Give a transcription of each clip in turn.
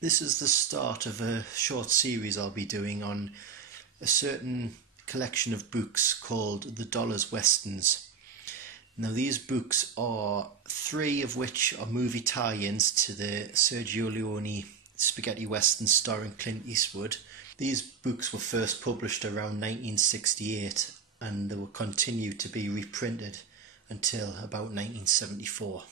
This is the start of a short series I'll be doing on a certain collection of books called the Dollars Westerns. Now these books are three of which are movie tie-ins to the Sergio Leone spaghetti western starring Clint Eastwood. These books were first published around 1968 and they will continue to be reprinted until about 1974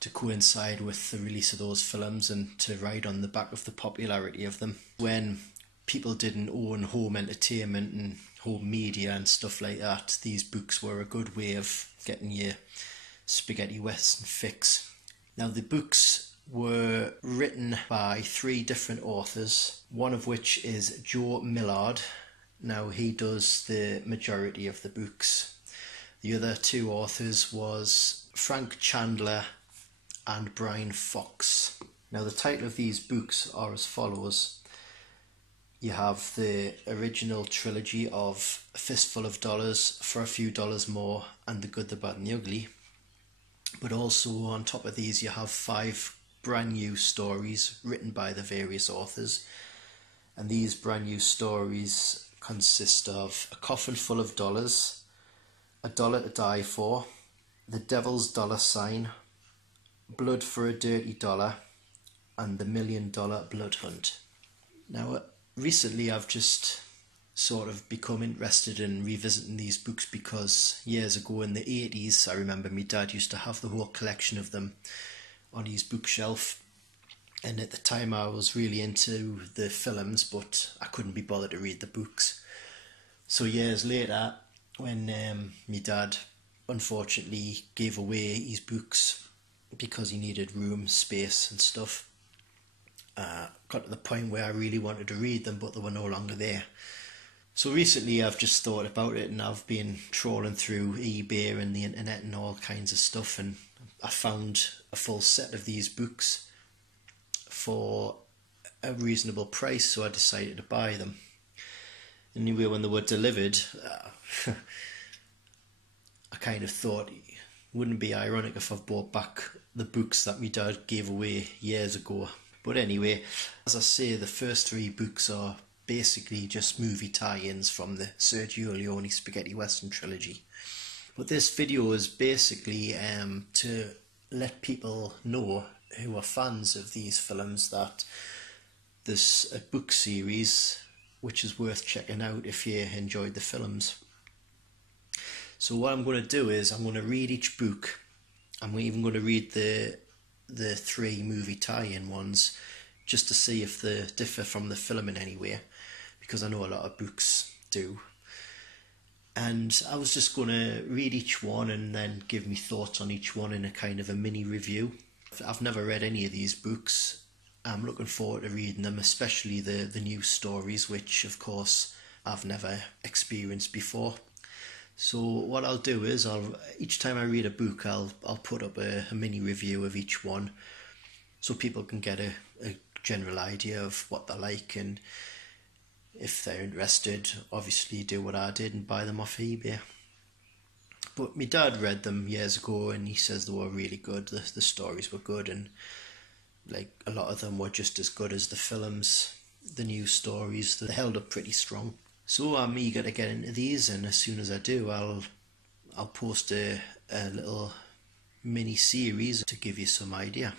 to coincide with the release of those films and to ride on the back of the popularity of them. When people didn't own home entertainment and home media and stuff like that, these books were a good way of getting your spaghetti western fix. Now the books were written by three different authors, one of which is Joe Millard. Now he does the majority of the books. The other two authors was Frank Chandler and Brian Fox. Now the title of these books are as follows. You have the original trilogy of A Fistful of Dollars, For a Few Dollars More, and The Good, the Bad and the Ugly. But also on top of these you have 5 brand new stories written by the various authors. And these brand new stories consist of A Coffin Full of Dollars, A Dollar to Die For, The Devil's Dollar Sign, Blood for a Dirty Dollar, and The $1 Million Blood Hunt. Now recently I've just sort of become interested in revisiting these books because years ago in the 80s I remember my dad used to have the whole collection of them on his bookshelf, and at the time I was really into the films but I couldn't be bothered to read the books. So years later, when my dad unfortunately gave away his books because he needed room, space and stuff, got to the point where I really wanted to read them but they were no longer there. So recently I've just thought about it and I've been trawling through eBay and the internet and all kinds of stuff, and I found a full set of these books for a reasonable price, so I decided to buy them. Anyway, when they were delivered, I kind of thought, wouldn't it be ironic if I bought back the books that my dad gave away years ago? But anyway, as I say, the first 3 books are basically just movie tie-ins from the Sergio Leone spaghetti western trilogy. But this video is basically to let people know who are fans of these films that there's a book series which is worth checking out if you enjoyed the films. So what I'm going to do is I'm going to read each book. I'm even going to read the 3 movie tie-in ones just to see if they differ from the film in any way, because I know a lot of books do. And I was just going to read each one and then give me thoughts on each one in a kind of a mini review. I've never read any of these books. I'm looking forward to reading them, especially the new stories, which of course I've never experienced before. So what I'll do is each time I read a book I'll put up a mini review of each one so people can get a general idea of what they're like, and if they're interested obviously do what I did and buy them off eBay. But my dad read them years ago and he says they were really good, the stories were good, and like a lot of them were just as good as the films. The new stories, they held up pretty strong. So I'm eager to get into these, and as soon as I do I'll post a little mini series to give you some idea.